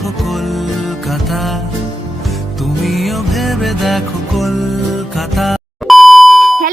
দেখো কলকাতা তুমিও ভেবে দেখো Kolkata.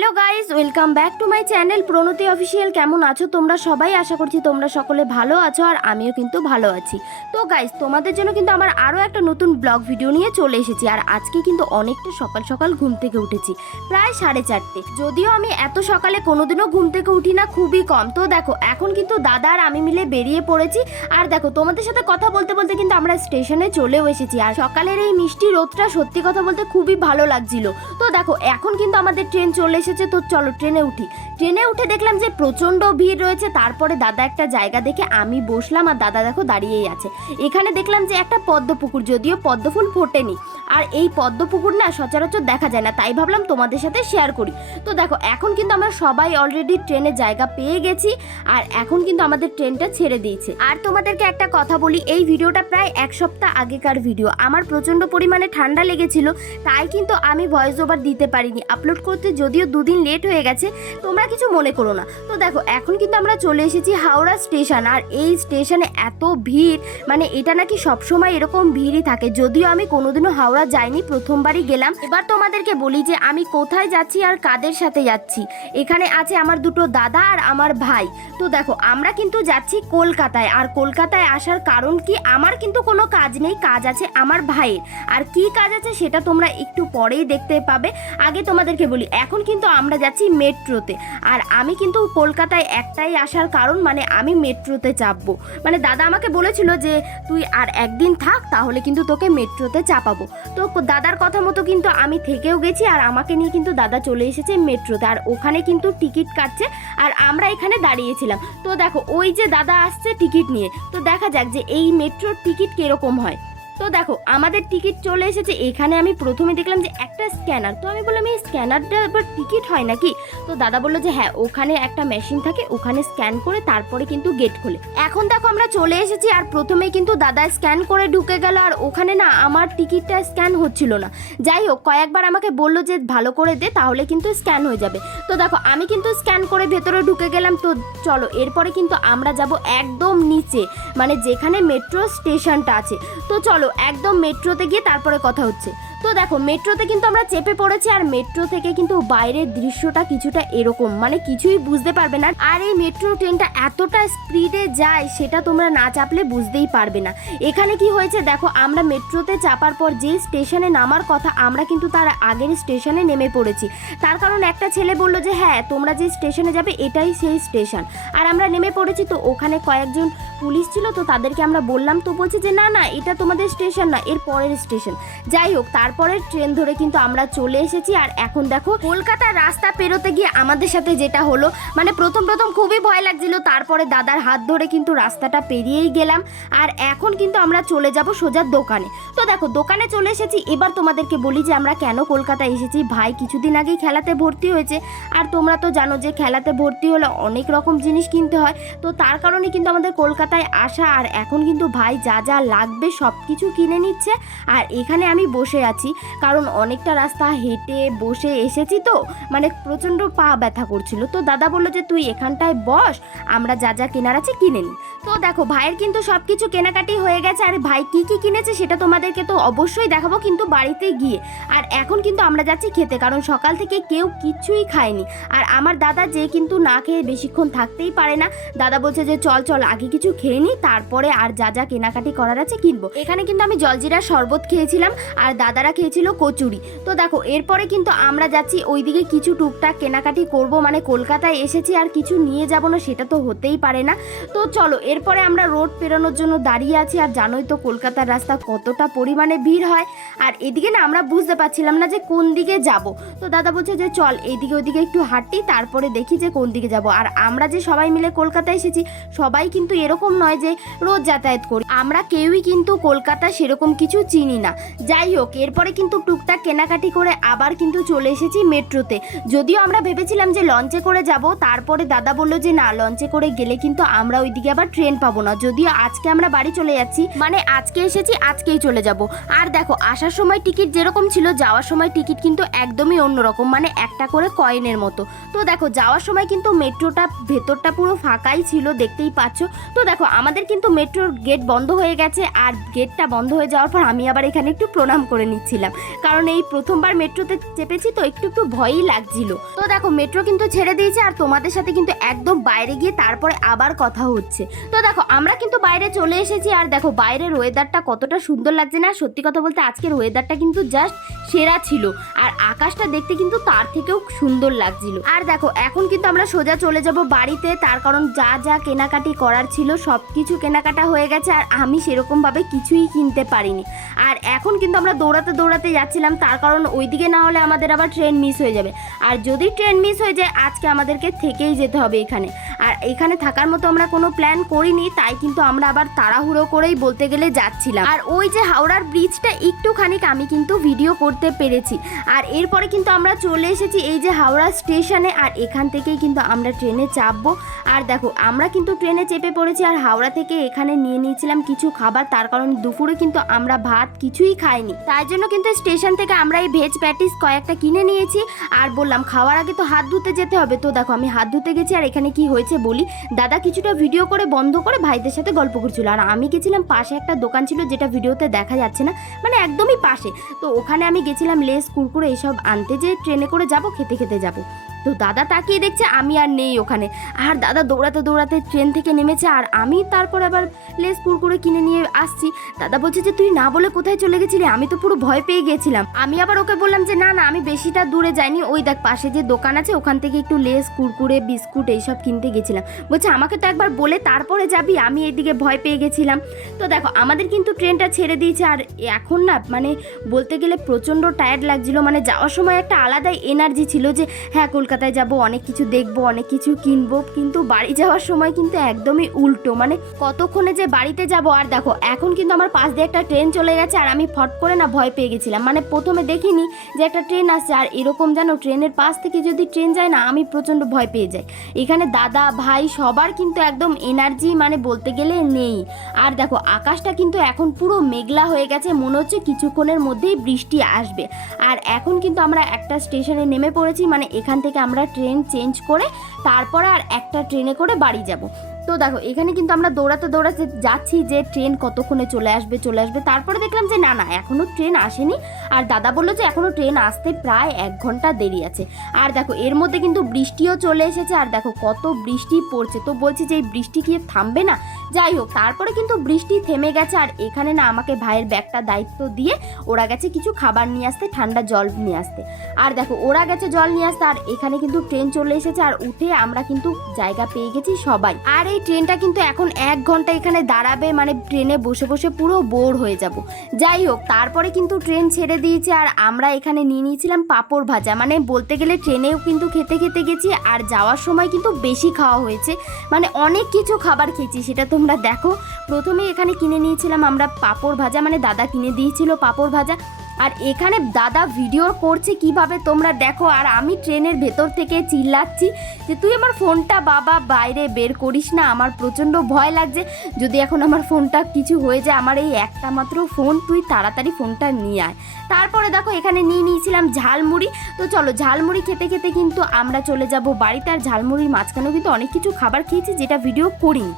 Hello guys, welcome back to my channel Pranati official. কেমন আছো তোমরা সবাই? আশা করছি তোমরা সকলে ভালো আছো আর আমিও কিন্তু ভালো আছি। তো গাইস, তোমাদের জন্য কিন্তু আমার আরও একটা নতুন ব্লগ ভিডিও নিয়ে চলে এসেছি আর আজকে কিন্তু অনেকটা সকাল সকাল ঘুম থেকে উঠেছি, প্রায় সাড়ে চারটে। যদিও আমি এত সকালে কোনোদিনও ঘুম থেকে উঠি না, খুবই কম। তো দেখো, এখন কিন্তু দাদা আর আমি মিলে বেরিয়ে পড়েছি। আর দেখো, তোমাদের সাথে কথা বলতে বলতে কিন্তু আমরা স্টেশনে চলেও এসেছি। আর সকালের এই মিষ্টি রোদটা সত্যি কথা বলতে খুবই ভালো লাগছিল। তো দেখো, এখন কিন্তু আমাদের ট্রেন চলে এসেছে। তো চলো ট্রেনে উঠি। ট্রেনে উঠে দেখলাম যে প্রচণ্ড ভিড় রয়েছে, তারপরে দাদা একটা জায়গা দেখে আমি বসলাম আর দাদা দেখো দাঁড়িয়েই আছে। এখানে দেখলাম যে একটা পদ্ম পুকুর, যদিও পদ্ম ফুল ফোটেনি। আর এই পদ্ম পুকুর না সচরাচর দেখা যায় না, তাই ভাবলাম তোমাদের সাথে শেয়ার করি। তো দেখো, এখন কিন্তু আমরা সবাই অলরেডি ট্রেনে জায়গা পেয়ে গেছি আর এখন কিন্তু আমাদের ট্রেনটা ছেড়ে দিয়েছে। আর তোমাদেরকে একটা কথা বলি, এই ভিডিওটা প্রায় এক সপ্তাহ আগেকার ভিডিও। আমার প্রচণ্ড পরিমাণে ঠান্ডা লেগেছিল, তাই কিন্তু আমি ভয়েস ওভার দিতে পারিনি। আপলোড করতে যদিও দুদিন লেট হয়ে গেছে, তোমরা কিছু মনে করো না। তো দেখো, এখন কিন্তু আমরা চলে এসেছি হাওড়া স্টেশন আর এই স্টেশনে এত ভিড় মানে এটা নাকি সবসময় এরকম ভিড়ই থাকে। যদিও আমি কোনোদিনও হাওড়া যাইনি, প্রথমবারই গেলাম। এবার তোমাদেরকে বলি যে আমি কোথায় যাচ্ছি আর কাদের সাথে যাচ্ছি। এখানে আছে আমার দুটো দাদা আর আমার ভাই। তো দেখো, আমরা কিন্তু যাচ্ছি কলকাতায়, আর কলকাতায় আসার কারণ কি? আমার কিন্তু কোনো কাজ নেই, কাজ আছে আমার ভাইয়ের। আর কি কাজ আছে সেটা তোমরা একটু পরেই দেখতে পাবে। আগে তোমাদেরকে বলি, এখন কিন্তু আমরা যাচ্ছি মেট্রোতে। আর আমি কিন্তু কলকাতায় একটাই আসার কারণ মানে আমি মেট্রোতে চাপবো। মানে দাদা আমাকে বলেছিল যে, তুই আর একদিন থাক, তাহলে কিন্তু তোকে মেট্রোতে চাপাবো। তো দাদার কথা মতো কিন্তু আমি থেকেও গেছি, আর আমাকে নিয়ে কিন্তু দাদা চলে এসেছে মেট্রোতে। আর ওখানে কিন্তু টিকিট কাটছে, আর আমরা এখানে দাঁড়িয়েছিলাম। তো দেখো, ওই যে দাদা আসছে টিকিট নিয়ে। তো দেখা যাক যে এই মেট্রোর টিকিট কীরকম হয়। তো দেখো, আমাদের টিকিট চলে এসেছে। এখানে আমি প্রথমে দেখলাম যে একটা স্ক্যানার তো আমি বললাম, এই স্ক্যানারটা আবার টিকিট হয় নাকি? তো দাদা বলল যে হ্যাঁ ওখানে একটা মেশিন থাকে, ওখানে স্ক্যান করে তারপরে কিন্তু গেট খোলে। এখন দেখো, আমরা চলে এসেছি আর প্রথমে কিন্তু দাদা স্ক্যান করে ঢুকে গেল। আর ওখানে না, আমার টিকিটটা স্ক্যান হচ্ছিল না। যাই হোক, কয়েকবার আমাকে বলল যে, ভালো করে দে, তাহলে কিন্তু স্ক্যান হয়ে যাবে। তো দেখো, আমি কিন্তু স্ক্যান করে ভেতরে ঢুকে গেলাম। তো চলো, এরপরে কিন্তু আমরা যাব একদম নিচে মানে যেখানে মেট্রো স্টেশনটা আছে। তো চলো একদম মেট্রোতে গিয়ে তারপরে কথা হচ্ছে। তো দেখো, মেট্রোতে কিন্তু আমরা চেপে পড়েছি আর মেট্রো থেকে কিন্তু বাইরের দৃশ্যটা কিছুটা এরকম। মানে কিছুই বুঝতে পারবে না। আর এই মেট্রো ট্রেনটা এতটা স্পিডে যায়, সেটা তোমরা না চাপলে বুঝতেই পারবে না। এখানে কি হয়েছে দেখো, আমরা মেট্রোতে চাপার পর যে স্টেশনে নামার কথা, আমরা কিন্তু তার আগের স্টেশনে নেমে পড়েছি। তার কারণ একটা ছেলে বলল যে হ্যাঁ তোমরা যে স্টেশনে যাবে, এটাই সেই স্টেশন। আর আমরা নেমে পড়েছি তো ওখানে কয়েকজন পুলিশ ছিল, তো তাদেরকে আমরা বললাম, তো বলছে যে, না না, এটা তোমাদের স্টেশন না, এর পরের স্টেশন। যাই হোক তারপরে ট্রেন ধরে কিন্তু আমরা চলে এসেছি। আর এখন দেখো, কলকাতার রাস্তা পেরোতে গিয়ে আমাদের সাথে যেটা হলো মানে প্রথম প্রথম খুবই ভয় লাগছিল, তারপরে দাদার হাত ধরে কিন্তু রাস্তাটা পেরিয়েই গেলাম। আর এখন কিন্তু আমরা চলে যাব সোজা দোকানে। তো দেখো, দোকানে চলে এসেছি। এবার তোমাদেরকে বলি যে আমরা কেন কলকাতায় এসেছি। ভাই কিছুদিন আগেই খেলাতে ভর্তি হয়েছে। আর তোমরা তো জানো যে খেলাতে ভর্তি হলে অনেক রকম জিনিস কিনতে হয়। তো তার কারণে কিন্তু আমাদের কলকাতায় আসা। আর এখন কিন্তু ভাই যা যা লাগবে সব কিছু কিনে নিচ্ছে। আর এখানে আমি বসে আছি। কারণ অনেকটা রাস্তা হেঁটে বসে এসেছি তো মানে প্রচণ্ড পা ব্যথা করছিল। তো দাদা বলল যে, তুই এখানটায় বস, আমরা যা যা কেনার আছে কিনে নিই। তো দেখো, ভাইয়ের কিন্তু সব কিছু কেনাকাটি হয়ে গেছে, আর ভাই কি কি কিনেছে সেটা তোমাদেরকে তো অবশ্যই দেখাবো কিন্তু বাড়িতে গিয়ে। আর এখন কিন্তু আমরা যাচ্ছি খেতে, কারণ সকাল থেকে কেউ কিচ্ছুই খায়নি। আর আমার দাদা যে কিন্তু না খেয়ে বেশিক্ষণ থাকতেই পারে না। দাদা বলছে যে, চল চল, আগে কিছু খেয়ে নি, তারপরে আর যা যা কেনাকাটি করার আছে কিনবো। এখানে কিন্তু আমি জলজিরার শরবত খেয়েছিলাম, আর দাদারা খেয়েছিল কচুরি। তো দেখো, এরপরে কিন্তু আমরা যাচ্ছি, ওইদিকে কিছু টুকটাক কেনাকাটি করব। মানে কলকাতায় এসেছি, আর কিছু নিয়ে যাব না, সেটা তো হতেই পারে না। তো চলো, এরপরে আমরা রোড পেরোনোর জন্য দাঁড়িয়ে আছি, আর জানোই তো কলকাতার রাস্তা কতটা পরিমাণে ভিড় হয়। আর এদিকে না, আমরা বুঝতে পারছিলাম না যে কোন দিকে যাব। তো দাদা বলছে যে, চল এইদিকে ওইদিকে একটু হাঁটি, তারপরে দেখি যে কোন দিকে যাব। আর আমরা যে সবাই মিলে কলকাতায় এসেছি, সবাই কিন্তু এরকম নয় যে রোজ যাতায়াত করি। আমরা কেউই কিন্তু কলকাতা সেরকম কিছু চিনি না। যাই হোক, এরপরে কিন্তু টুকটাক কেনাকাটি করে আবার কিন্তু চলে এসেছি মেট্রোতে। যদিও আমরা ভেবেছিলাম যে লঞ্চে করে যাব, তারপরে দাদা বলল যে না, লঞ্চে করে গেলে কিন্তু আমরা ওইদিকে আবার ট্রেন পাবো না। যদিও আজকে আমরা বাড়ি চলে যাচ্ছি মানে আজকে এসেছি, আজকেই চলে যাব। আর দেখো, আসার সময় টিকিট যেরকম ছিল, যাওয়ার সময় টিকিট কিন্তু একদমই অন্যরকম মানে একটা করে কয়েনের মতো। তো দেখো, যাওয়ার সময় কিন্তু মেট্রোটা, ভেতরটা পুরো ফাঁকাই ছিল, দেখতেই পাচ্ছ। তো দেখো, আমাদের কিন্তু মেট্রোর গেট বন্ধ হয়ে গেছে, আর গেটটা বন্ধ হয়ে যাওয়ার পর আমি আবার এখানে একটু প্রণাম করে নিচ্ছিলাম কারণ এই প্রথমবার মেট্রোতে চেপেছি তো একটু একটু ভয়ই লাগছিল। তো দেখো, মেট্রো কিন্তু ছেড়ে দিয়েছে আর তোমাদের সাথে কিন্তু একদম বাইরে গিয়ে তারপরে আবার কথা হচ্ছে। তো দেখো, আমরা কিন্তু বাইরে চলে এসেছি আর দেখো, বাইরের ওয়েদারটা কতটা সুন্দর লাগছে না? সত্যি কথা বলতে আজকের ওয়েদারটা কিন্তু জাস্ট সেরা ছিল। আর আকাশটা দেখতে কিন্তু তার থেকেও সুন্দর লাগছিল। আর দেখো, এখন কিন্তু আমরা সোজা চলে যাব বাড়িতে। তার কারণ যা যা কেনাকাটি করার ছিল সব কিছু কেনাকাটা হয়ে গেছে আর আমি সেরকমভাবে কিছুই কিনতে পারিনি। আর এখন কিন্তু আমরা দৌড়াতে দৌড়াতে যাচ্ছিলাম, তার কারণ ওইদিকে না হলে আমাদের আবার ট্রেন মিস হয়ে যাবে। আর যদি ট্রেন মিস হয়ে যায়, আজকে আমাদেরকে থেকেই যেতে হবে এখানে। আর এখানে থাকার মতো আমরা কোনো প্ল্যান করিনি, তাই কিন্তু আমরা আবার তাড়াহুড়ো করেই বলতে গেলে যাচ্ছিলাম। আর ওই যে হাওড়ার ব্রিজটা একটুখানিক আমি কিন্তু ভিডিও করতে পেরেছি। আর এরপরে কিন্তু আমরা চলে এসেছি এই যে হাওড়া স্টেশনে আর এখান থেকেই কিন্তু আমরা ট্রেনে চাপবো। আর দেখো, আমরা কিন্তু ট্রেনে চেপে পড়েছি, আর হাওড়া থেকে এখানে নিয়ে নিয়েছিলাম কিছু খাবার, তার কারণ দুপুরে কিন্তু আমরা ভাত কিছুই খাইনি। তাই জন্য কিন্তু স্টেশন থেকে আমরা এই ভেজ প্যাটিস কয়েকটা কিনে নিয়েছি। আর বললাম, খাওয়ার আগে তো হাত ধুতে যেতে হবে। তো দেখো, আমি হাত ধুতে গেছি, আর এখানে কি হয়েছে বলি? দাদা কিছুটা ভিডিও করে বন্ধ করে ভাইদের সাথে গল্প করছিল। আর আমি গেছিলাম পাশে একটা দোকান ছিল, যেটা ভিডিওতে দেখা যাচ্ছে না মানে একদমই পাশে। তো ওখানে আমি গেছিলাম লেস, কুরকুরে এইসব আনতে, যে ট্রেনে করে যাব, খেতে খেতে যাব। তো দাদা তাকিয়ে দেখছে আমি আর নেই ওখানে। আর দাদা দৌড়াতে দৌড়াতে ট্রেন থেকে নেমেছে আর আমি তারপর আবার লেস কুরকুরে কিনে নিয়ে আসছি। দাদা বলছে যে, তুই না বলে কোথায় চলে গেছিলি? আমি তো পুরো ভয় পেয়ে গেছিলাম। আমি আবার ওকে বললাম যে, না না, আমি বেশিটা দূরে যাইনি। ওই দেখ, পাশে যে দোকান আছে, ওখান থেকে একটু লেস কুরকুরে, বিস্কুট এইসব কিনতে গেছিলাম। বলছে, আমাকে তো একবার বলে তারপরে যাবি। আমি এইদিকে ভয় পেয়ে গেছিলাম। তো দেখো, আমাদের কিন্তু ট্রেনটা ছেড়ে দিয়েছে আর এখন না মানে বলতে গেলে প্রচণ্ড টায়ার্ড লাগছিল। মানে যাওয়ার সময় একটা আলাদাই এনার্জি ছিল যে হ্যাঁ কলকাতায় যাব, অনেক কিছু দেখব, অনেক কিছু কিনবো, কিন্তু বাড়ি যাওয়ার সময় কিন্তু একদমই উল্টো। মানে কতক্ষণে যে বাড়িতে যাব, আর দেখো, এখন কিন্তু আমার পাশ দিয়ে একটা ট্রেন চলে গেছে, আর আমি ফট করে না ভয় পেয়ে গেছিলাম। মানে প্রথমে দেখিনি যে একটা ট্রেন আসছে, আর এরকম যেন ট্রেনের পাশ থেকে যদি ট্রেন যায় না, আমি প্রচণ্ড ভয় পেয়ে যাই। এখানে দাদা, ভাই সবার কিন্তু একদম এনার্জি মানে বলতে গেলে নেই। আর দেখো, আকাশটা কিন্তু এখন পুরো মেঘলা হয়ে গেছে, মনে হচ্ছে কিছুক্ষণের মধ্যেই বৃষ্টি আসবে। আর এখন কিন্তু আমরা একটা স্টেশনে নেমে পড়েছি মানে এখান থেকে আমরা ট্রেন চেঞ্জ করে তারপরে আর একটা ট্রেনে করে বাড়ি যাব। তো দেখো, এখানে কিন্তু আমরা দৌড়াতে দৌড়াতে যাচ্ছি যে ট্রেন কতক্ষণে চলে আসবে চলে আসবে। তারপরে দেখলাম যে না না এখনও ট্রেন আসেনি। আর দাদা বলল যে এখনও ট্রেন আসতে প্রায় এক ঘণ্টা দেরি আছে। আর দেখো, এর মধ্যে কিন্তু বৃষ্টিও চলে এসেছে। আর দেখো, কত বৃষ্টি পড়ছে। তো বলছি যে এই বৃষ্টি কি থামবে না? যাই হোক, তারপরে কিন্তু বৃষ্টি থেমে গেছে। আর এখানে না, আমাকে ভাইয়ের ব্যাগটা দায়িত্ব দিয়ে ওরা গেছে কিছু খাবার নিয়ে আসতে, ঠান্ডা জল নিয়ে আসতে। আর দেখো, ওরা গেছে জল নিয়ে আসতে। আর এখানে কিন্তু ট্রেন চলে এসেছে। আর উঠে আমরা কিন্তু জায়গা পেয়ে গেছি সবাই। আর এই ট্রেনটা কিন্তু এখন এক ঘণ্টা এখানে দাঁড়াবে মানে ট্রেনে বসে বসে পুরো বোর হয়ে যাব। যাই হোক, তারপরে কিন্তু ট্রেন ছেড়ে দিয়েছে আর আমরা এখানে নিয়ে নিয়েছিলাম পাঁপড় ভাজা। মানে বলতে গেলে ট্রেনেও কিন্তু খেতে খেতে গেছি আর যাওয়ার সময় কিন্তু বেশি খাওয়া হয়েছে। মানে অনেক কিছু খাবার খেয়েছি, সেটা তোমরা দেখো। প্রথমে এখানে কিনে নিয়েছিলাম আমরা পাঁপড় ভাজা। মানে দাদা কিনে দিয়েছিল পাঁপড় ভাজা। আর এখানে দাদা ভিডিও করছে কীভাবে তোমরা দেখো, আর আমি ট্রেনের ভেতর থেকে চিল্লাচ্ছি যে তুই আমার ফোনটা বাবা বাইরে বের করিস না, আমার প্রচণ্ড ভয় লাগছে। যদি এখন আমার ফোনটা কিছু হয়ে যায়, আমার এই একটা মাত্র ফোন, তুই তাড়াতাড়ি ফোনটা নিয়ে আয়। তারপরে দেখো, এখানে নিয়ে নিয়েছিলাম ঝালমুড়ি। তো চলো, ঝালমুড়ি খেতে খেতে কিন্তু আমরা চলে যাব বাড়িতে, আর ঝালমুড়ির মাঝখানেও কিন্তু অনেক কিছু খাবার খেয়েছি, যেটা ভিডিও করিনি।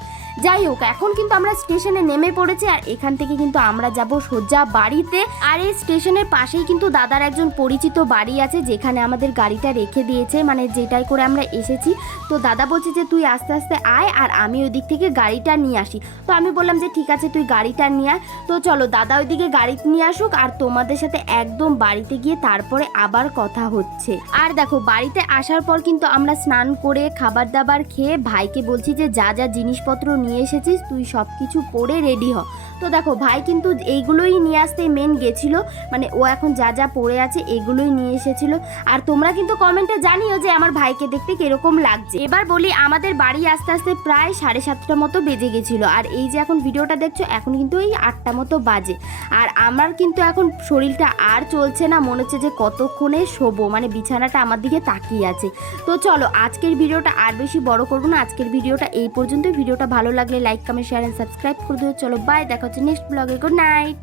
যাই হোক, এখন কিন্তু আমরা স্টেশনে নেমে পড়েছি আর এখান থেকে কিন্তু আমরা যাব সোজা বাড়িতে। আর এই স্টেশনের পাশেই কিন্তু দাদার একজন পরিচিত বাড়ি আছে, যেখানে আমাদের গাড়িটা রেখে দিয়েছে মানে যেটাই করে আমরা এসেছি। তো দাদা বলছে যে, তুই আস্তে আস্তে আয় আর আমি ওই দিক থেকে গাড়িটা নিয়ে আসি। তো আমি বললাম যে, ঠিক আছে, তুই গাড়িটা নিয়ে আয়। তো চলো, দাদা ওইদিকে গাড়ি নিয়ে আসুক আর তোমাদের সাথে একদম বাড়িতে গিয়ে তারপরে আবার কথা হচ্ছে। আর দেখো, বাড়িতে আসার পর কিন্তু আমরা স্নান করে খাবার দাবার খেয়ে ভাইকে বলছি যে, যা যা জিনিসপত্র নিয়ে এসেছিস, তুই সব কিছু পরে রেডি হ। তো দেখো, ভাই কিন্তু এইগুলোই নিয়ে আসতে মেন গেছিল মানে ও এখন যা যা পরে আছে এগুলোই নিয়ে এসেছিল। আর তোমরা কিন্তু কমেন্টে জানিও যে আমার ভাইকে দেখতে কীরকম লাগছে। এবার বলি, আমাদের বাড়ি আস্তে আস্তে প্রায় সাড়ে সাতটা মতো বেজে গেছিল। আর এই যে এখন ভিডিওটা দেখছ, এখন কিন্তু এই আটটা মতো বাজে। আর আমার কিন্তু এখন শরীরটা আর চলছে না, মনে হচ্ছে যে কতক্ষণে শোবো মানে বিছানাটা আমার দিকে তাকিয়ে আছে। তো চলো, আজকের ভিডিওটা আর বেশি বড় করব না, আজকের ভিডিওটা এই পর্যন্ত ভিডিওটা ভালো ভালো লাগলে like comment share and subscribe করে দিও। চলো বাই দেখা হচ্ছে নেক্সট ব্লগে গুড নাইট